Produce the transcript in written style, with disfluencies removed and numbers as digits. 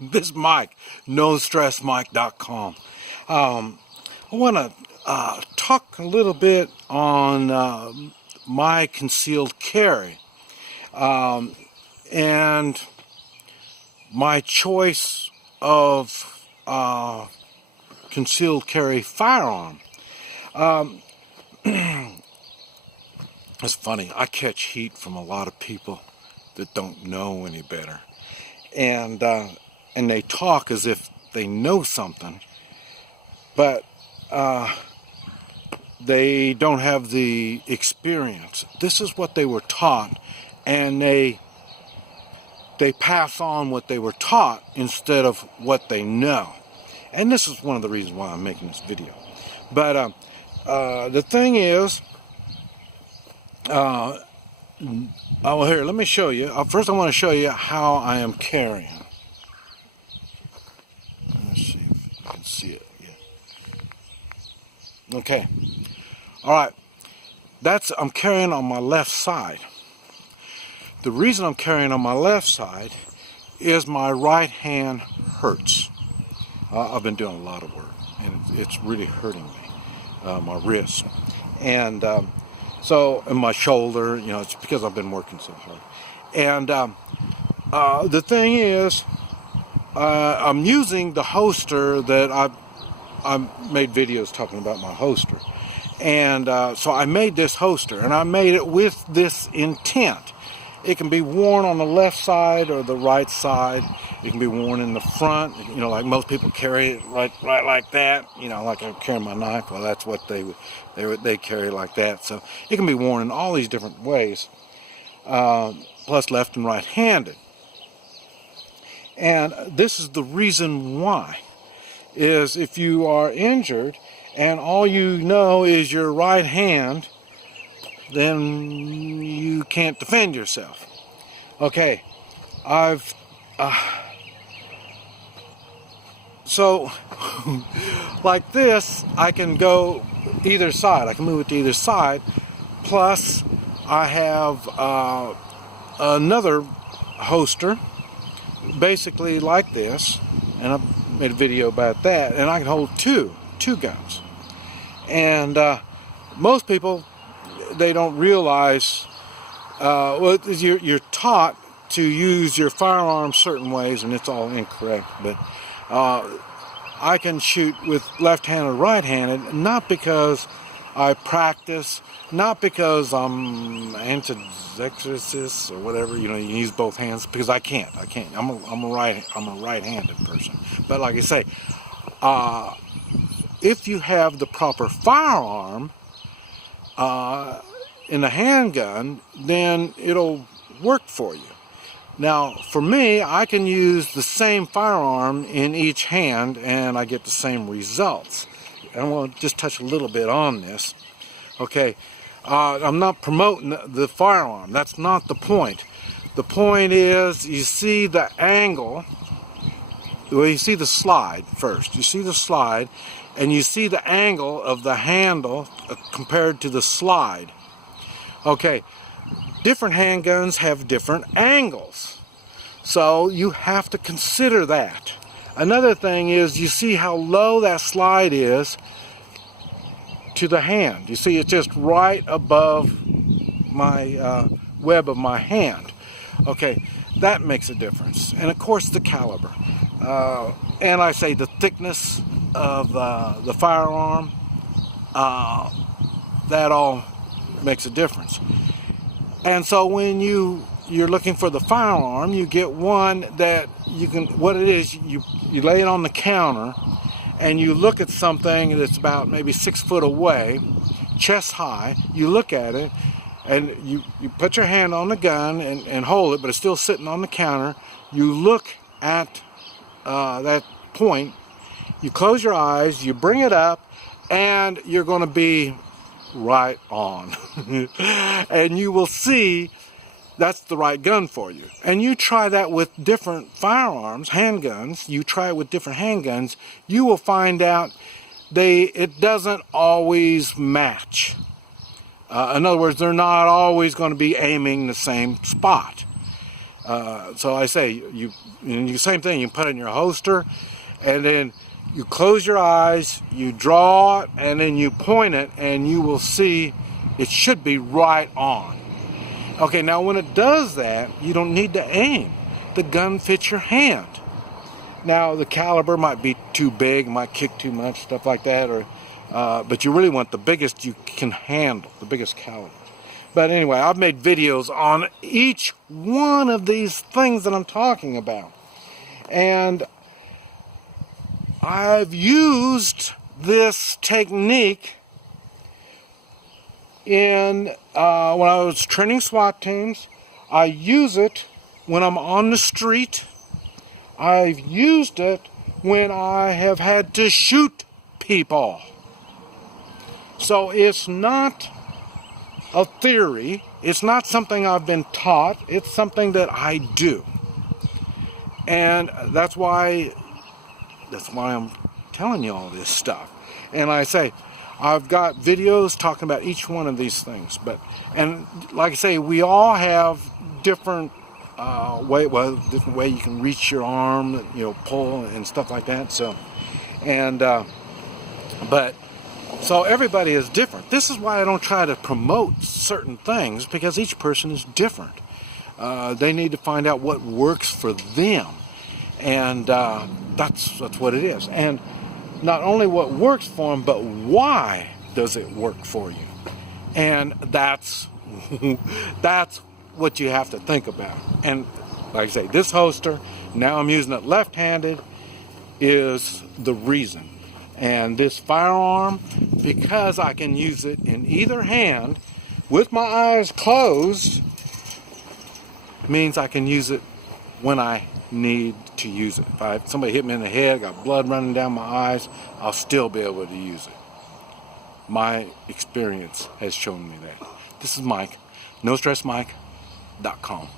This is Mike, NoStressMike.com. I want to talk a little bit on my concealed carry and my choice of concealed carry firearm. It's funny, I catch heat from a lot of people that don't know any better, and they talk as if they know something, but they don't have the experience. This is what they were taught, and they pass on what they were taught instead of what they know. And this is one of the reasons why I'm making this video. But the thing is, well, here, let me show you. First, I want to show you how I am carrying. Let's see if you can see it. Yeah. Okay. All right. I'm carrying on my left side. The reason I'm carrying on my left side is my right hand hurts. I've been doing a lot of work, and it's really hurting me, my wrist, and and my shoulder. You know, it's because I've been working so hard. And the thing is, I'm using the holster that I made videos talking about my holster, and so I made this holster, and I made it with this intent. It can be worn on the left side or the right side. It can be worn in the front, you know, like most people carry it right like that. You know, like I carry my knife. Well, that's what they carry like that. So it can be worn in all these different ways, plus left and right-handed. And this is the reason why, is if you are injured and all you know is your right hand, then you can't defend yourself. Okay, so like this, I can go either side. I can move it to either side. Plus, I have another holster, basically like this, and I made a video about that. And I can hold two guns. And most people, they don't realize, well, you're taught to use your firearm certain ways, and it's all incorrect, but I can shoot with left-handed or right-handed, not because I practice, not because I'm ambidextrous or whatever, you know, you use both hands, because I can't. I'm a right-handed person. But like I say, if you have the proper firearm, in a handgun, then it'll work for you. Now, for me, I can use the same firearm in each hand, and I get the same results. And I want to just touch a little bit on this. Okay, I'm not promoting the firearm. That's not the point. The point is, you see the angle. Well, you see the slide first. You see the slide, and you see the angle of the handle compared to the slide. Okay, different handguns have different angles, so you have to consider that. Another thing is, you see how low that slide is to the hand. You see it's just right above my web of my hand. Okay, that makes a difference. And of course the caliber. And I say the thickness of the firearm, that all makes a difference. And so when you're looking for the firearm, you get one that you can, what it is, you lay it on the counter and you look at something that's about maybe 6 foot away, chest high. You look at it and you put your hand on the gun and hold it, but it's still sitting on the counter. You look at that point, you close your eyes, you bring it up, and you're going to be right on. And you will see that's the right gun for you. And you try that with different firearms, handguns. You try it with different handguns, you will find out it doesn't always match. In other words, they're not always going to be aiming the same spot. So I say, same thing, you put it in your holster, and then you close your eyes, you draw it, and then you point it, and you will see it should be right on. Okay, now when it does that, you don't need to aim. The gun fits your hand. Now the caliber might be too big, might kick too much, stuff like that, or but you really want the biggest you can handle, the biggest caliber. But anyway, I've made videos on each one of these things that I'm talking about. And I've used this technique in when I was training SWAT teams. I use it when I'm on the street. I've used it when I have had to shoot people. So it's not a theory. It's not something I've been taught. It's something that I do. And that's why I'm telling you all this stuff. And I say, I've got videos talking about each one of these things. And like I say, we all have different different way you can reach your arm, pull and stuff like that. So, so everybody is different. This is why I don't try to promote certain things, because each person is different. They need to find out what works for them, and that's what it is. And not only what works for them, but why does it work for you? And that's what you have to think about. And like I say, this holster, now I'm using it left-handed, is the reason. And this firearm, because I can use it in either hand with my eyes closed, means I can use it when I need to use it. If somebody hit me in the head, got blood running down my eyes, I'll still be able to use it. My experience has shown me that. This is Mike, NoStressMike.com.